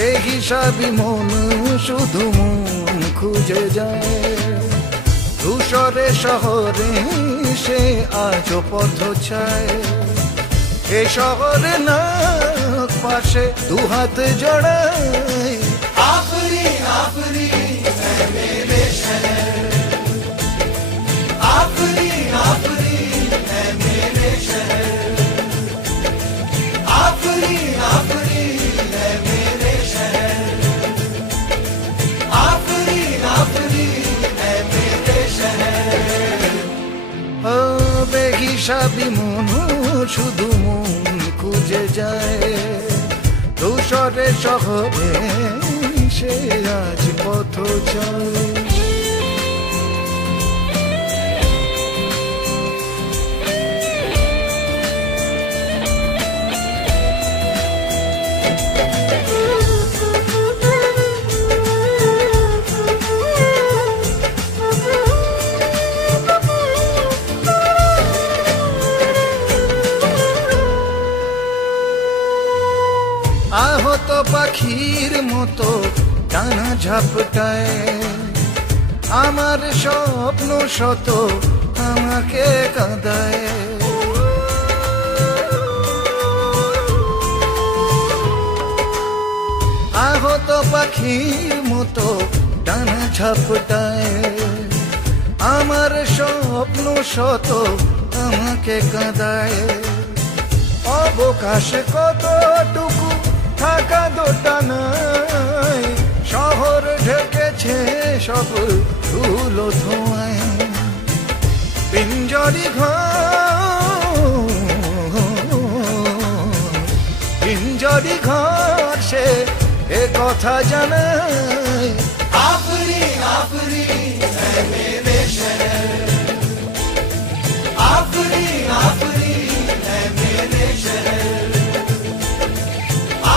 বেহিসাবি মন শুধু মন খুঁজে যায়, ধূসরে শহরে সে আজও পথ চায়। এ শহরে না পাশে দুহাত জড়ায়, आफरी आफरी है मेरे शहर, आफरी आफरी है मेरे शहर, आफरी आफरी है मेरे शहर, आफरी आफरी है मेरे शहर। ও বেহিসাবি মন শুধু মন খুঁজে যায়, ধূসরে শহরে সে আজ পথ চলে। আহত পাখির মতো ডানা ঝাপটায়, আমার স্বপ্ন শত আমাকে কাঁদায়। আহত পাখির মতো ডানা ঝাপটায়, আমার স্বপ্ন শত আমাকে কাঁদায়। অবকাশ কতটুকু থাকা দোটানায়, শহর ঢেকেছে সব ধুলো ধোঁয়ায়। পিঞ্জরি ঘর সে এ কথা জানায়, आफरी आफरी है मेरे शहर, आफरी आफरी है मेरे शहर,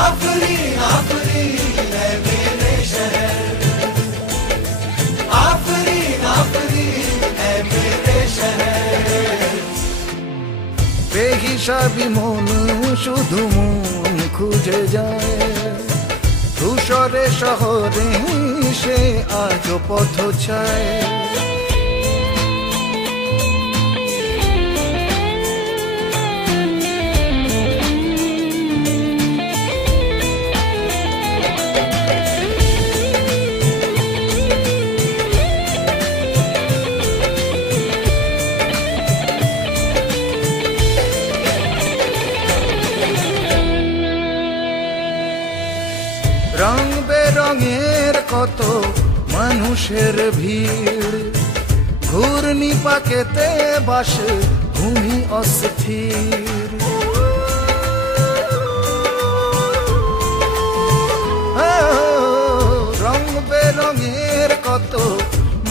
आफरी आफरी है मेरे शहर, आफरी आफरी है मेरे शहर। বেহিসাবি মন শুধু মন খুঁজে যায়, ধূসরে শহরে সে আজও পথ চায়। রং বেরঙের কত মানুষের ভিড়, ঘূর্ণি পাকেতে বাস ভূমি অস্থির। রং বেরঙের কত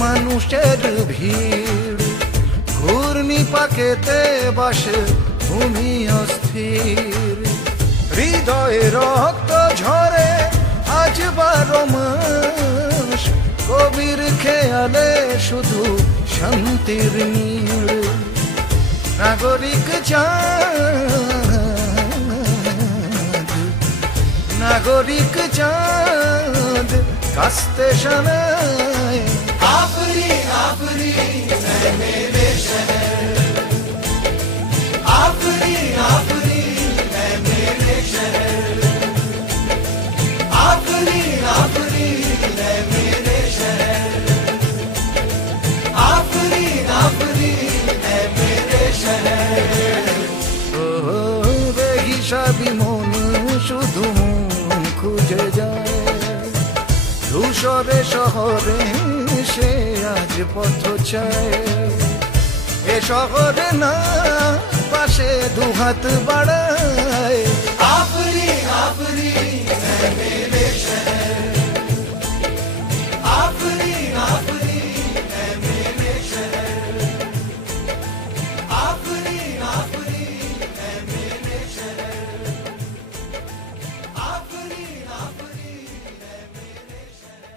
মানুষের ভিড়, ঘূর্ণি পাকেতে বাস ভূমি অস্থির। হৃদয়ে রক্ত ঝরে আজ 12 মাস, কবির খেয়ালে শুধু শান্তির নীড়। নাগরিক চাঁদ কাস্তে শোনায়, आफरी आफरी है मेरे शहर, आफरी आफरी है मेरे शहर, आफरी आफरी है मेरे शहर, आफरी आफरी है मेरे शहर। ও বেহিসাবি মন শুধু মন খুঁজে যায়, ধূসরে শহরে সে আজ পথ চায়। এ শহরে না পাশে দুহাত বাড়ায়, आफरी आफरी है मेरे शहर, आफरी आफरी है मेरे शहर, आफरी आफरी है मेरे शहर, आफरी आफरी है मेरे शहर।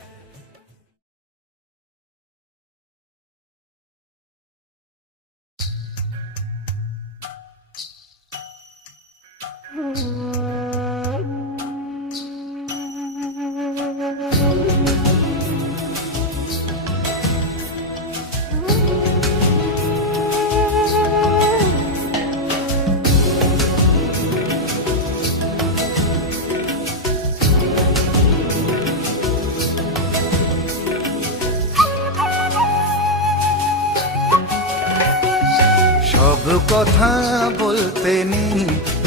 কথা বলতে নেই,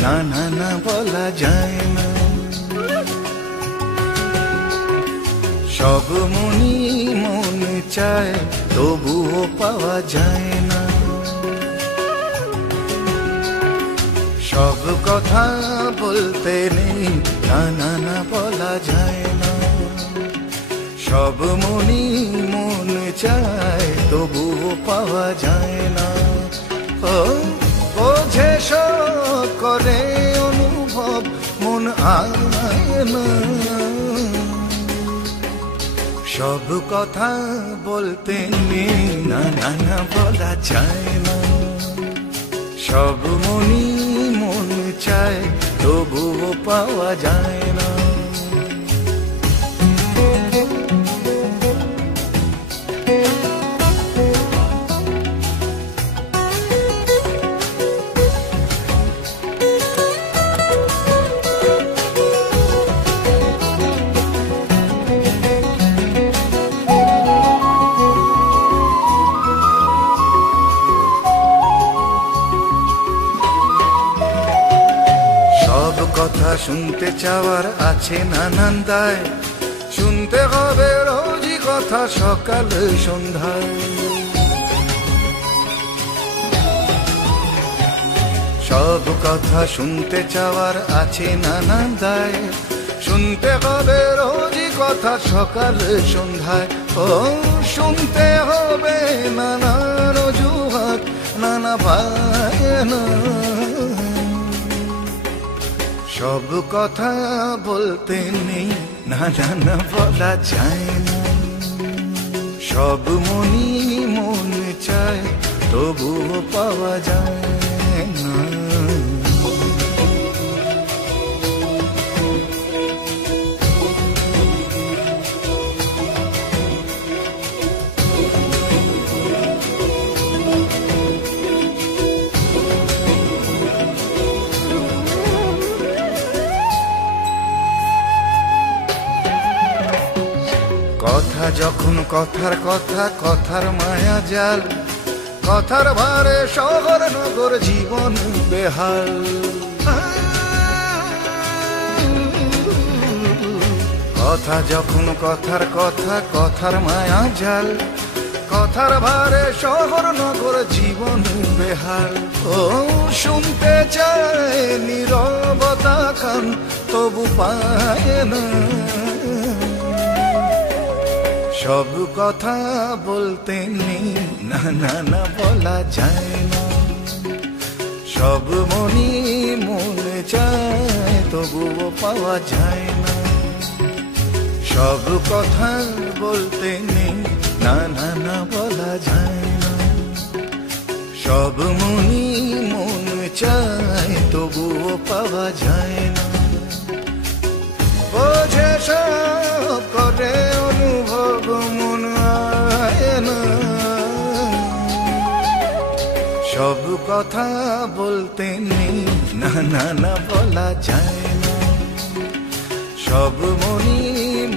না না না বলা যায় না। সব মনি মন চায় তবুও পাওয়া যায় না। সব কথা বলতে নেই, না না না বলা যায় না। সব মনি মন চায় তবুও পাওয়া যায় না। ও বোঝে সব করে অনুভব, মন আয় না। সব কথা বলতে নেই, না না না বলা যায় না। সব মনি মন চায় তবুও পাওয়া যায় না। কথা শুনতে চাওয়ার আছে নানান দায়, শুনতে হবে রোজই কথা সকাল সন্ধ্যায়। সব কথা শুনতে চাওয়ার আছে নানান দায়, শুনতে হবে রোজই কথা সকাল সন্ধ্যায়। ও শুনতে হবে নানান অজুহাত, নানা বায়না। সব কথা বলতে নেই, না না না বলা যায় না। সব মনি মন চায় তবুও পাওয়া যায় না। কথা যখন কথার কথা, কথার মায়া জাল, কথার ভারে শহর নগর জীবন বেহাল। কথা যখন কথার কথা, কথার মায়া জাল, কথার ভারে শহর নগর জীবন বেহাল। ও শুনতে চায় নীরবতা খান তবু পায় না। সব কথা বলতে নেই, না না না বলা যায় না। সব মনি মন চায় তবুও পাওয়া যায় না। সব কথা বলতে নেই, না না না বলা যায় না। সব মনি মন চায় তবুও পাওয়া যায় না। বোঝে সব করে অনুভব, মন আয় না। সব কথা বলতে নেই, না না না বলা যায় না। সব মনি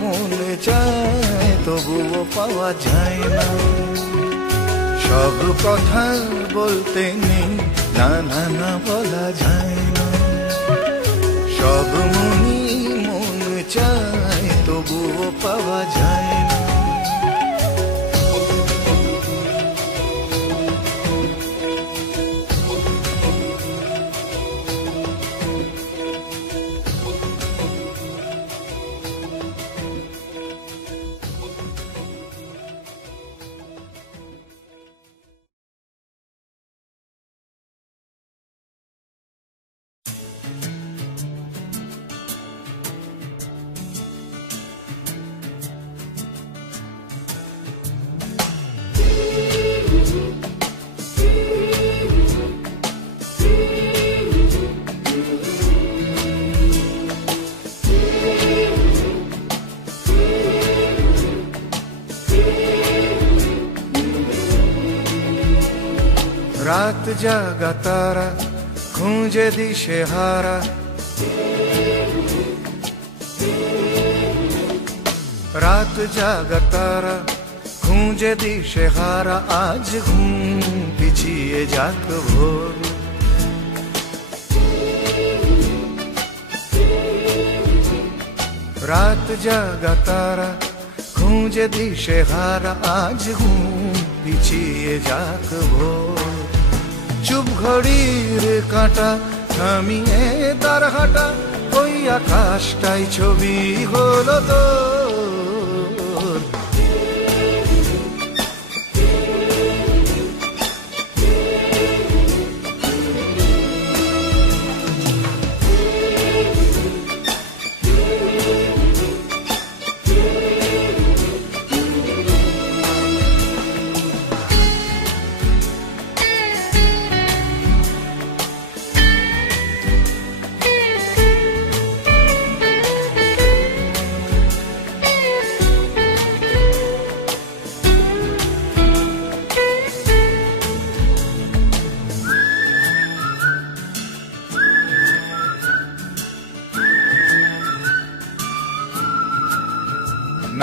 মন চায় তবুও পাওয়া যায় না। সব কথা বলতে নেই, না না না বলা যায় না। সব মনি মন চায় তবুও পাওয়া যায় না। রাত জাগা তারা খুঁজে দিশে হারা, রাত জাগা তারা খুঁজে দিশে হারা। আজ ঘুম পিছিয়ে যাক ভোর, রাত জাগা তারা খুঁজে দিশে হারা, আজ ঘুম পিছিয়ে যাক ভোর। চুপ ঘড়ির কাঁটা থামিয়ে তার হাঁটা, ওই আকাশটাই ছবি হলো তোর।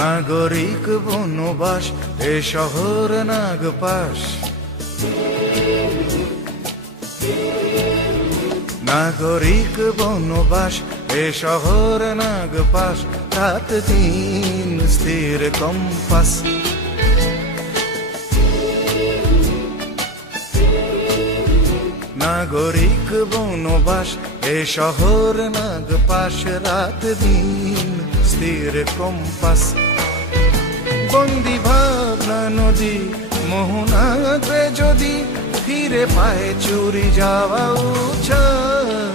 নাগরিক বনবাস এ শহর নাগপাশ, নাগরিক বনবাস এ শহর নাগপাশ। রাত দিন স্থির কম্পাস, নাগরিক বনবাস এ শহর নাগপাশ। রাত দিন স্থির কম্পাস, বন্দি ভাবনা নদী মোহনাতে যদি ফিরে পায় চুরি যাওয়া উচ্ছ্বাস।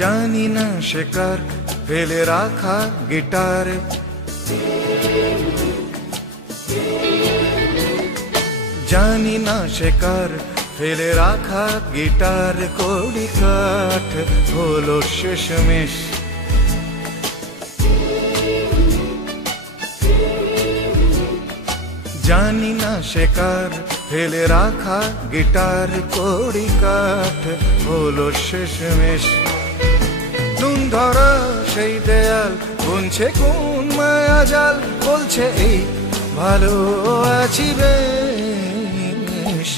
জানি না শেখার ফেলে রাখা গিটার, জানি না শেখার ফেলে রাখা গিটার। কড়ি কাঠ হলো শেষমেশ, জানি না শেখার ফেলে রাখা গিটার। কড়ি কাঠ হলো শেষমেশ, নুন ধরা সেই দেয়াল গুনছে কোন মায়া জাল, বলছে এই ভালো আছি বেশ।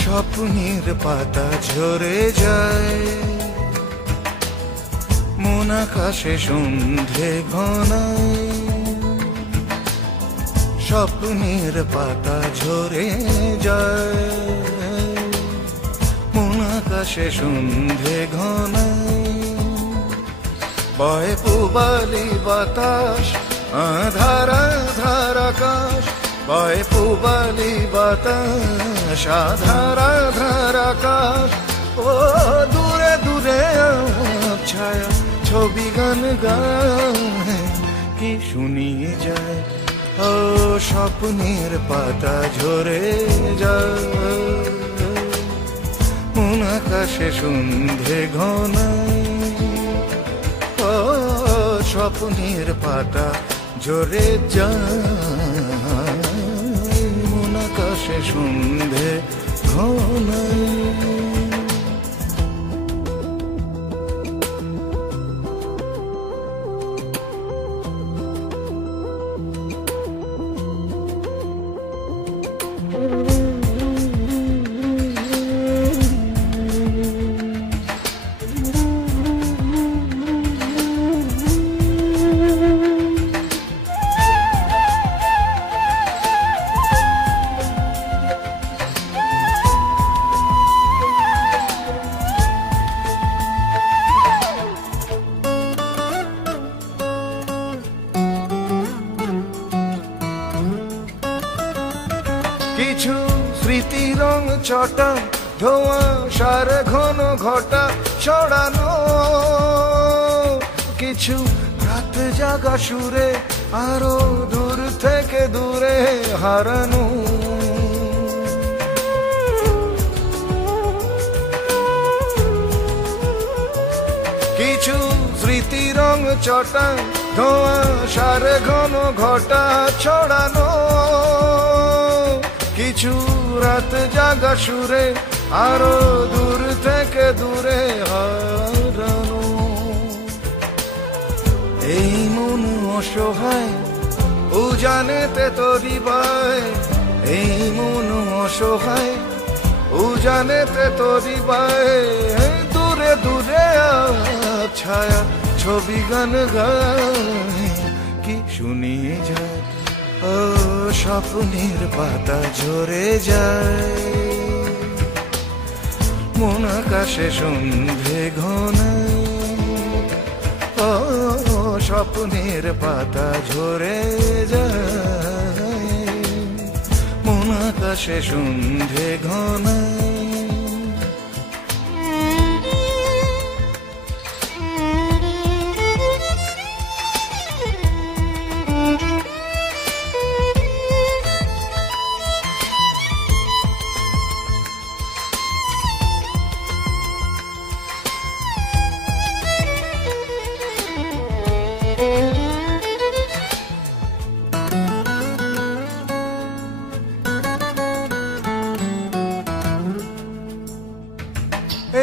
স্বপ্নের পাতা ঝরে যায়, মন আকাশে সন্ধে ঘনায়। স্বপ্নের পাতা ঝরে যায়, মন আকাশে সন্ধে ঘনায়। বয় পূবালি বাতাস, আধার আধার আকাশ, বয় পূবালি বাতাস, আধার আধার আকাশ। ও দূরে দূরে ছায়া ছবি গান গায়, কি শুনিয়ে যায়। ও স্বপ্নের পাতা ঝরে যায়, মন আকাশে সন্ধে ঘনায়। স্বপ্নের পাতা ঝরে যায়, মন আকাশে সন্ধে ঘনায়। কিছু স্মৃতি রং ছটা ধোঁয়া সার ঘন ঘটা ছড়ানো, কিছু রাত জাগা সুরে আরো দূর থেকে দূরে হারানো। কিছু স্মৃতি রং ছটা ধোঁয়া সার ঘন ঘটা ছড়ানো, কিছু রাত জাগা সুরে আরো দূর থেকে দূরে হারানো। এই মন অসহায় উজানেতে তরি বায়, এই মন অসহায় উজানেতে তরি বায়। দূরে দূরে ছায়া ছবি গান গায়, কি শুনিয়ে যায় ও স্বপ্নের পাতা ঝরে যায়, মন আকাশে সন্ধে ঘনায়। ও স্বপ্নের পাতা ঝরে যায়, মন আকাশে সন্ধে ঘনায়।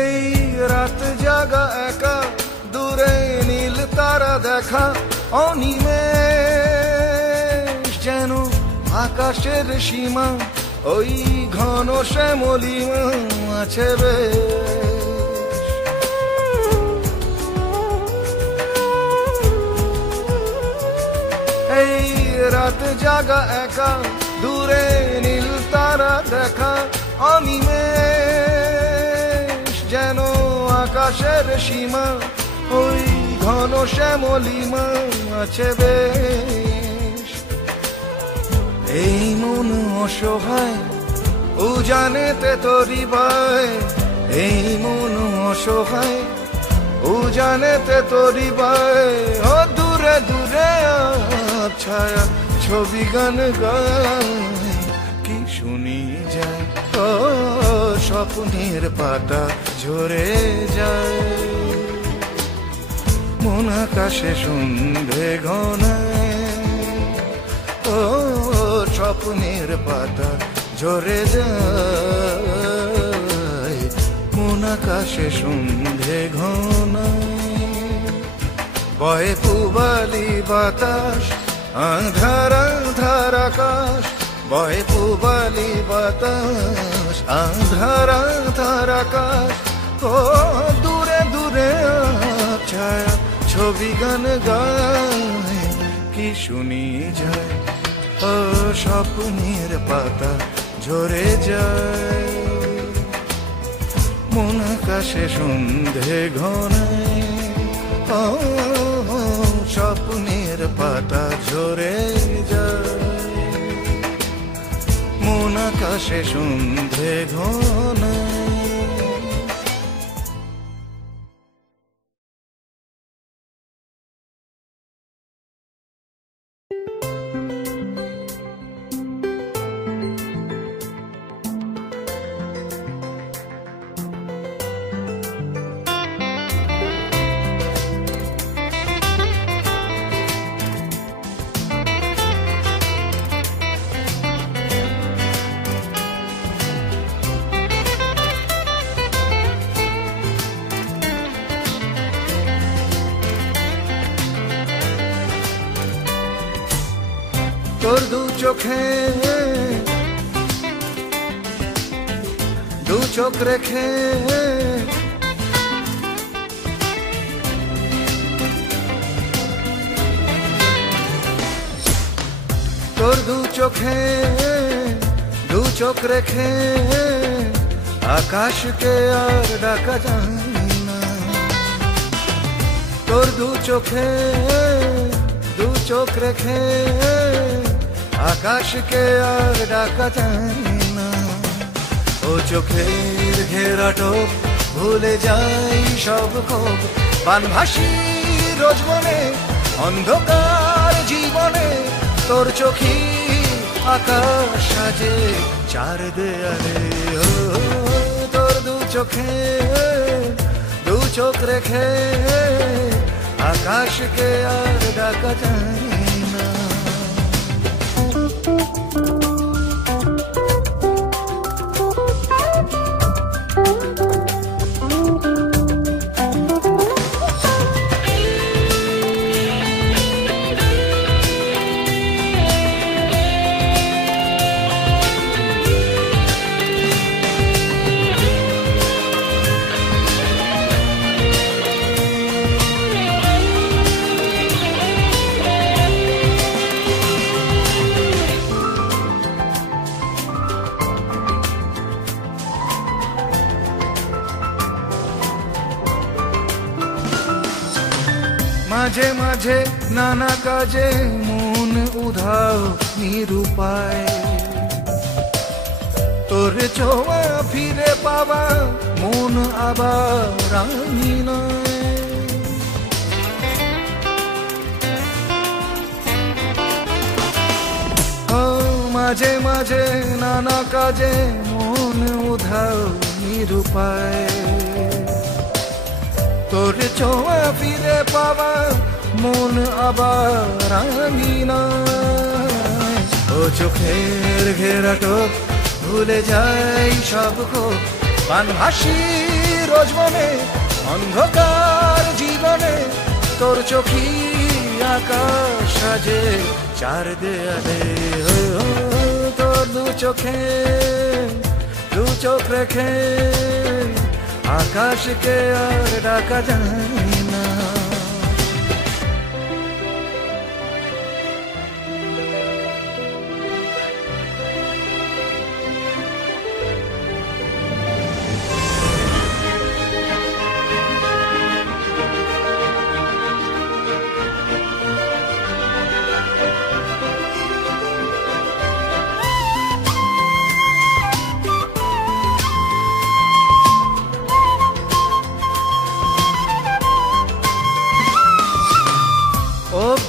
এই রাত জাগা একা দূরে নীল তারা দেখা অনিমেষ, যেন আকাশের সীমা ওই ঘন শ্যামলিমা আছে বেশ। এই রাত জাগা একা দূরে নীল তারা দেখা অনিমেষ, যেন আকাশের সীমা ওই ঘন শ্যামলিমা আছে বেশ। এই মন অসহায় উজানেতে তরি বায়, এই মন অসহায় উজানেতে তরি বায়। ও দূরে দূরে ছায়া ছবি গান গায়, কি শুনি যায় ও স্বপ্নের পাতা ঝরে যায়, মন আকাশে সন্ধে ঘনায়। ও স্বপ্নের পাতা ঝরে যায়, মন আকাশে সন্ধে ঘনায়। বয়ে পূবালি বাতাস আঁধার আঁধার আকাশ, বয়ে পূবালি বাতাস আঁধার আঁধার আকাশ। ও দূরে দূরে ছায়া ছবি গান গায়, কি শুনি যায় ও স্বপ্নের পাতা ঝরে যায়, মন আকাশে সন্ধে ঘনায়। ও স্বপ্নের পাতা ঝরে যায়, মন আকাশে সন্ধে ঘনায়। তোর দু চোখে দু চোখ রেখে তোর দু চোখে দু চোখ রেখে আকাশকে আর ডাকা যায় না তোর দু চোখে দু চোখ রেখে আকাশকে আর ডাকা যায় না ও চোখের ঘেরাটো ভুলে যাই সব ক্ষোভ বানভাসি রোজ মনে অন্ধকার জীবনে তোর চোখি আকাশ সাজে চার দেয়ালে ও তোর দু চোখে দু চোখ রেখে আকাশকে আর ডাকা যায় না মাঝে মাঝে নানা কাজে মন উধাও নিরুপায় তোর ছোঁয়া ফিরে পাওয়া মন আবার আমি নয় ও মাঝে মাঝে নানা কাজে মন উধাও নিরুপায় তোর ছোঁয়া ফিরে পাওয়া মন আবার আমি নয় ও চোখের ঘেরাটো ভুলে যাই সব ক্ষোভ বানভাসি রোজ মনে অন্ধকার জীবনে তোর চোখি আকাশ সাজে চার দেয়ালে ও তোর দু চোখে দু চোখ রেখে আকাশকে আর ডাকা যায় না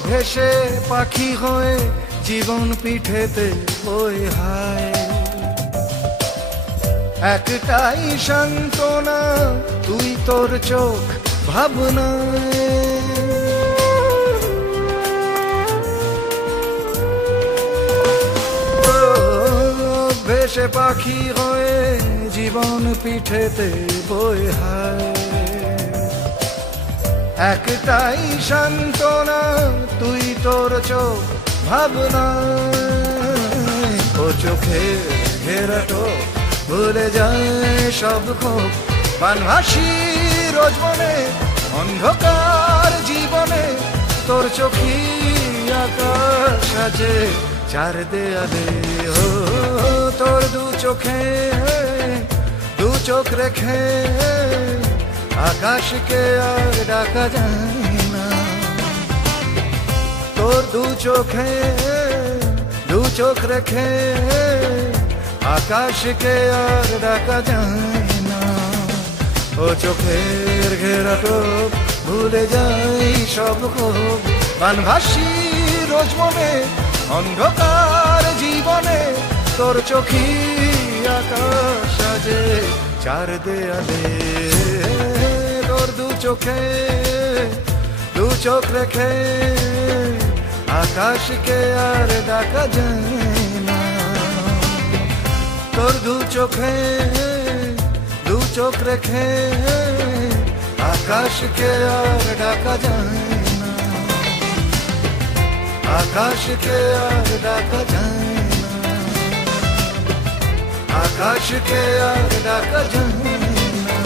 ভেসে পাখি হয়ে জীবন পিঠেতে ওই হায় একটাই সান্ত্বনা তুই তোর চোখ ভাবনায় ভেসে পাখি হয়ে জীবন পিঠেতে বই হায় একটাই সান্ত্বনা তুই তোর চোখ ভাবনা ও চোখে ঘেরাটো ভুলে যায় সব ক্ষোভ বানভাসি রোজ মনে অন্ধকার জীবনে তোর চোখি আকাশ সাজে চার দেয়ালে ও তোর দু চোখে দু চোখ রেখে আকাশকে আর ডাকা যায় না তোর দু চোখে দু চোখ রেখে আকাশকে আর ডাকা যায় না ও চোখের ঘেরাটো ভুলে যাই সব ক্ষোভ বানভাসি রোজ মনে অন্ধকার জীবনে তোর চোখি আকাশ সাজে চার দেয়ালে তোর দু চোখে দু চোখ রেখে আকাশকে আর ডাকা যায় না তোর দু চোখে দু চোখ রেখে আকাশকে আর ডাকা যায় না আকাশকে আর ডাকা যায় না, আকাশকে আর ডাকা যায় না।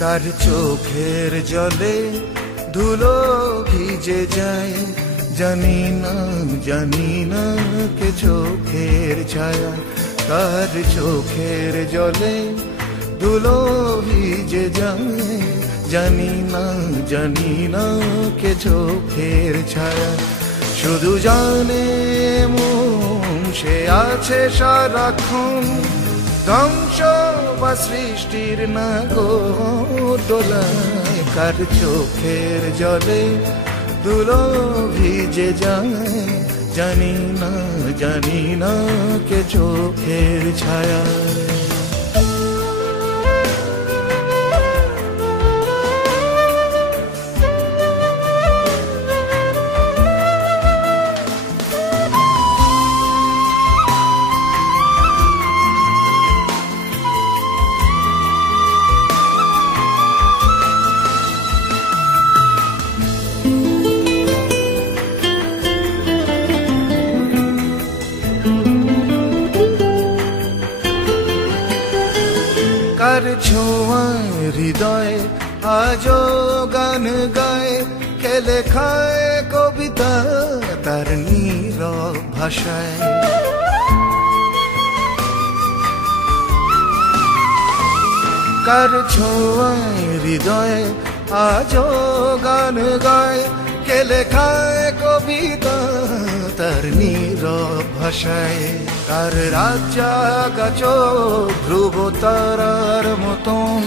কার চোখের জলে ধুলো ভিজে যায়, জানি না কে চোখের ছায়া। কার চোখের জলে ধুলো ভিজে যায়, জানি না কে চোখের ছায়া। শুধু জানে মন সে আছে সারাক্ষণ, ধ্বংস বা সৃষ্টির নাগরদোলায়। কার চোখের জলে ধুলো ভিজে যায়, জানি না কে চোখের ছায়া। কার ছোঁয়ায় হৃদয় আজও গান গায়, খেলে খায় কবিতা তার নীরব ভাষায়। কার ছোঁয়ায় হৃদয় আজও গান গায়, খেলে খায় কবিতা তার নীরব ভাষায়। কার রাত জাগা চোখ ধ্রুব তারার মতন,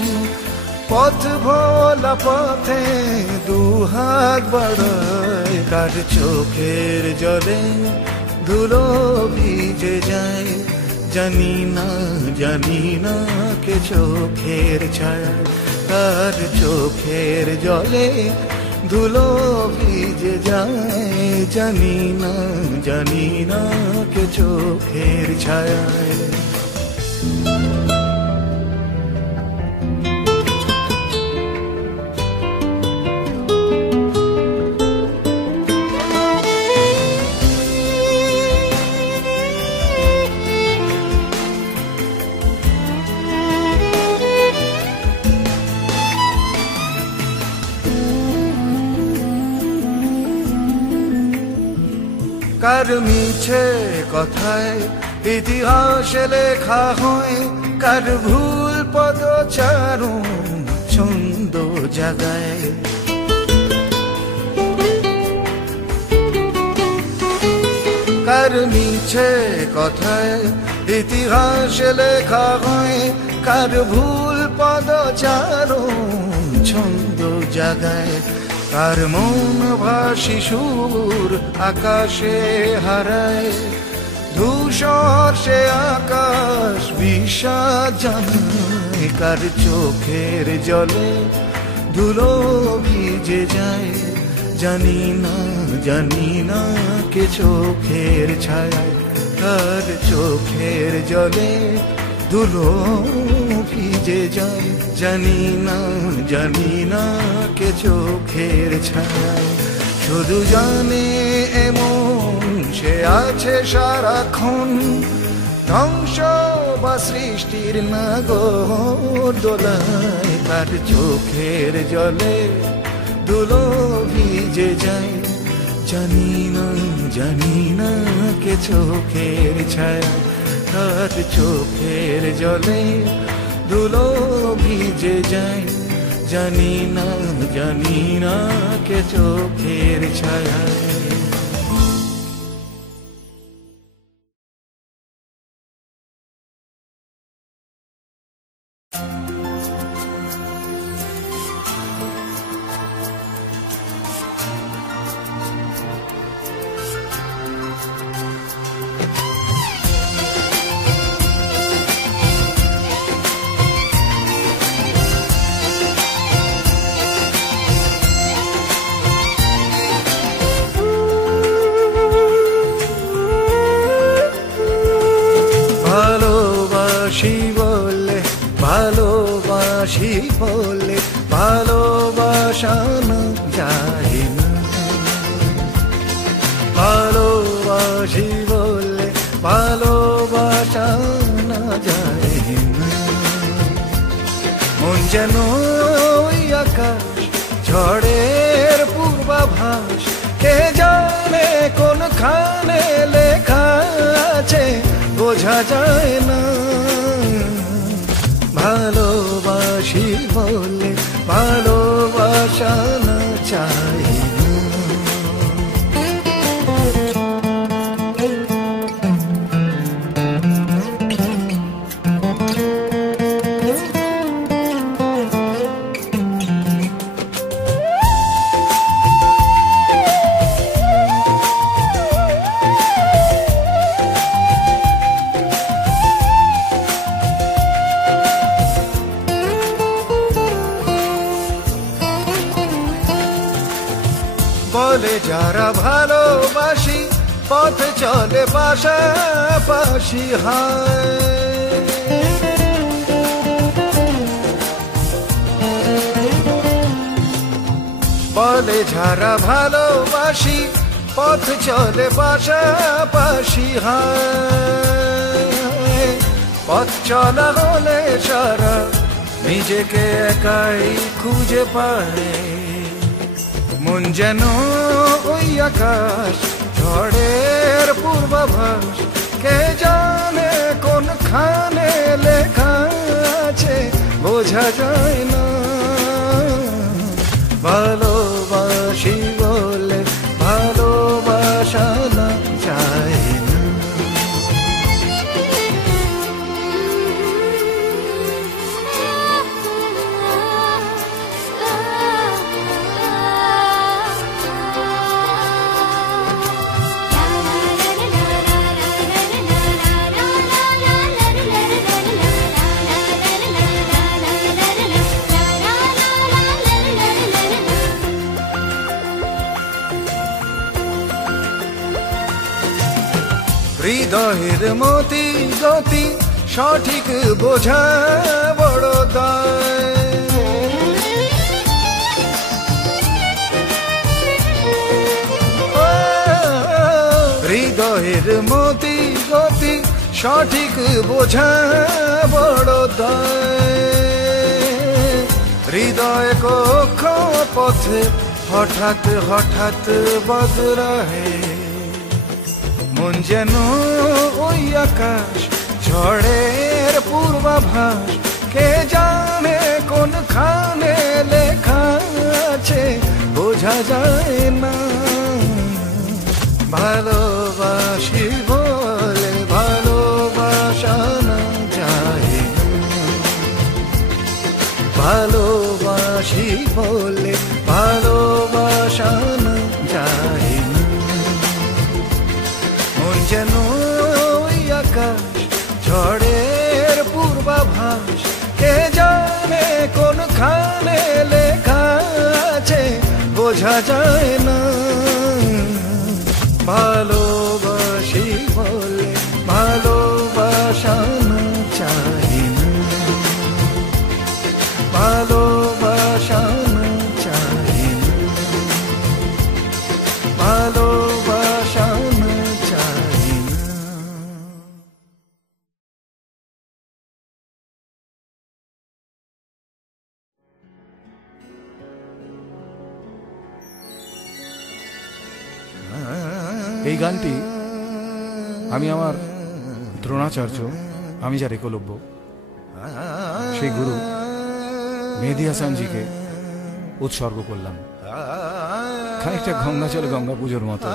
পথ ভোলা পথে দুহাত বাড়ায়। কার চোখের জলে ধুলো ভিজে যায়, জানি না কে চোখের ছায়া। কার চোখের জলে ধুলো ভিজে যায়, জানি না কে চোখের ছায়া। কার মিছে কথায় ইতিহাসে লেখা হয়, কার ভুল পদচারণ ছন্দ জাগায়। কার মিছে কথায় ইতিহাসে লেখা হয়, কার ভুল পদচারণ ছন্দ জাগায়। কার মন ভাসি সুর আকাশে হারায়, ধূসর সে আকাশ বিষাদ জানায়। কার চোখের জলে ধুলো ভিজে যায়, জানি না কে চোখের ছায়া। কার চোখের জলে ধুলো ভিজে যায়, জানি না কে চোখের ছায়া। শুধু জানে এমন সে আছে সারাক্ষণ, ধ্বংস বা সৃষ্টির নাগরদোলায়। তার চোখের জলে ধুলো ভিজে যায়, জানি না কে চোখের ছায়া। তার চোখের জলে ধুলো ভিজে যায়, জানি না কে চোখের ছায়া। বলে ভালোবাসা না যায় না, ভালোবাসি বলে ভালোবাসা না যায় না। মন যেন ওই আকাশ, ঝড়ের পূর্বাভাস, কে জানে কোনখানে লেখা আছে বোঝা যায় না। ভালোবাসি বলে ভালোবাসা না চাই না। বলে যারা ভালোবাসি পথ চলে পাশাপাশি হয়, বলে যারা ভালোবাসি পথ চলে পাশাপাশি হয়। পথ চলা হলে সারা নিজেকে একাই খুঁজে পায়। মন যেন ওই আকাশ, ঝড়ের পূর্বাভাস, কে জানে কোনখানে লেখা আছে বোঝা যায় না। ভালোবাসি বলে ভালোবাসা না চাই না। হৃদয়ের মতি গতি সঠিক বোঝা বড় দায়। হৃদয়ের মতি গতি সঠিক বোঝা বড় দায়। হৃদয় কক্ষ পথে হঠাৎ হঠাৎ বদলায়। মন যেন ওই আকাশ, ঝড়ের পূর্বাভাস, কে জানে কোনখানে লেখা আছে বোঝা যায় না। ভালোবাসি বলে ভালোবাসা না যায় না। ভালোবাসি বলে ভালোবাসা না যায় না। মন যেন ওই আকাশ, ঝড়ের পূর্বাভাস, কে জানে কোনখানে লেখা আছে বোঝা যায় না। ভালোবাসি বলে ভালোবাসা না চাই না। ভালোবাসা না চাই না। ভালোবাসা না চাই না। এই গানটি আমি আমার দ্রোণাচার্য, আমি যার একলব্য, সেই গুরু মেহেদী হাসানজিকে উৎসর্গ করলাম। খানিকটা গঙ্গা চলে গঙ্গা পুজোর মতো।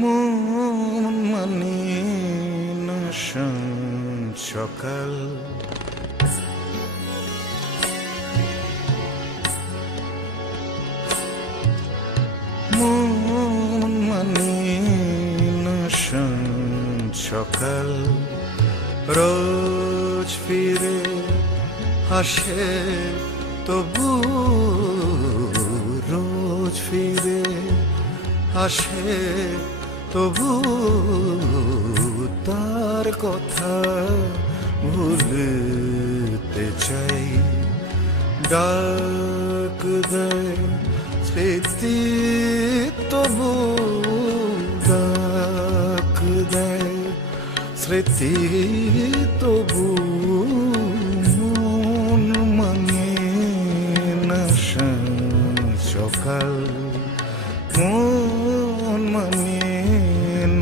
মন মানে না সকাল, মন মানে না সকাল, রোজ ফিরে আসে তবু রোজ ফিরে আসে, তবু তার কথা ভুলতে চাই। ডাক দেয় স্মৃতি, তবু ডাক দেয় স্মৃতি, তবু মন মানে না সকাল, মন মানে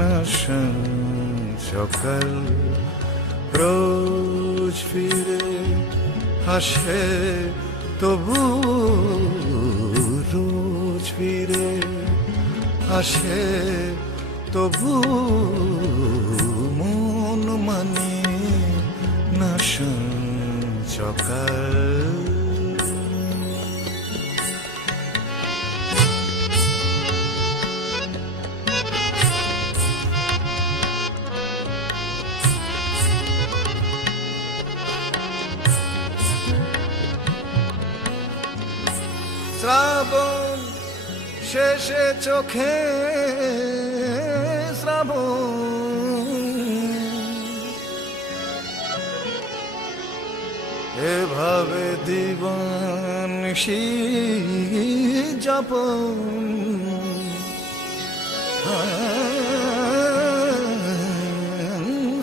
না সকাল। রোজ ফিরে আসে, তবু রোজ ফিরে আসে, তবু মন মানে না সকাল। শ্রাবণ শেষে চোখে শ্রাবণ, এভাবে দিবানিশি যাপন।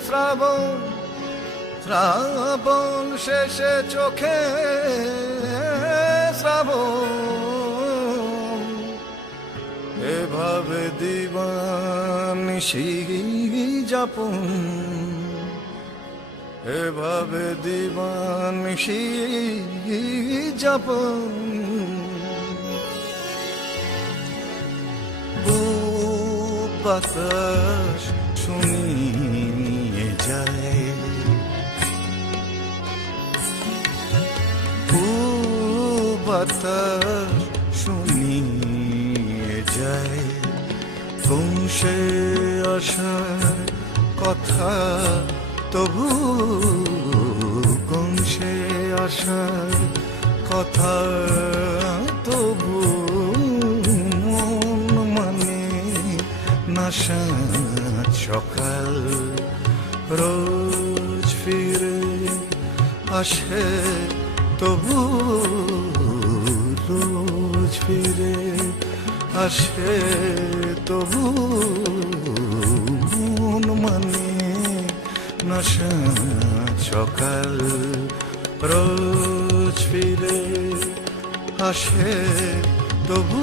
শ্রাবণ শ্রাবণ শেষে চোখে শ্রাবণ, এভাবে দিবানিশি যাপন, এভাবে দিবানিশি যাপন। বাতাস শুনিয়ে যায়, বাতাস শুনিয়ে যায় কোন সে আশার কথা, তবু কোন সে আশার কথা, তবু মন মানে না সকাল। রোজ ফিরে আসে, তবু রোজ ফিরে আসে, তবু মন মানে না সকাল। রোজ ফিরে আসে, তবু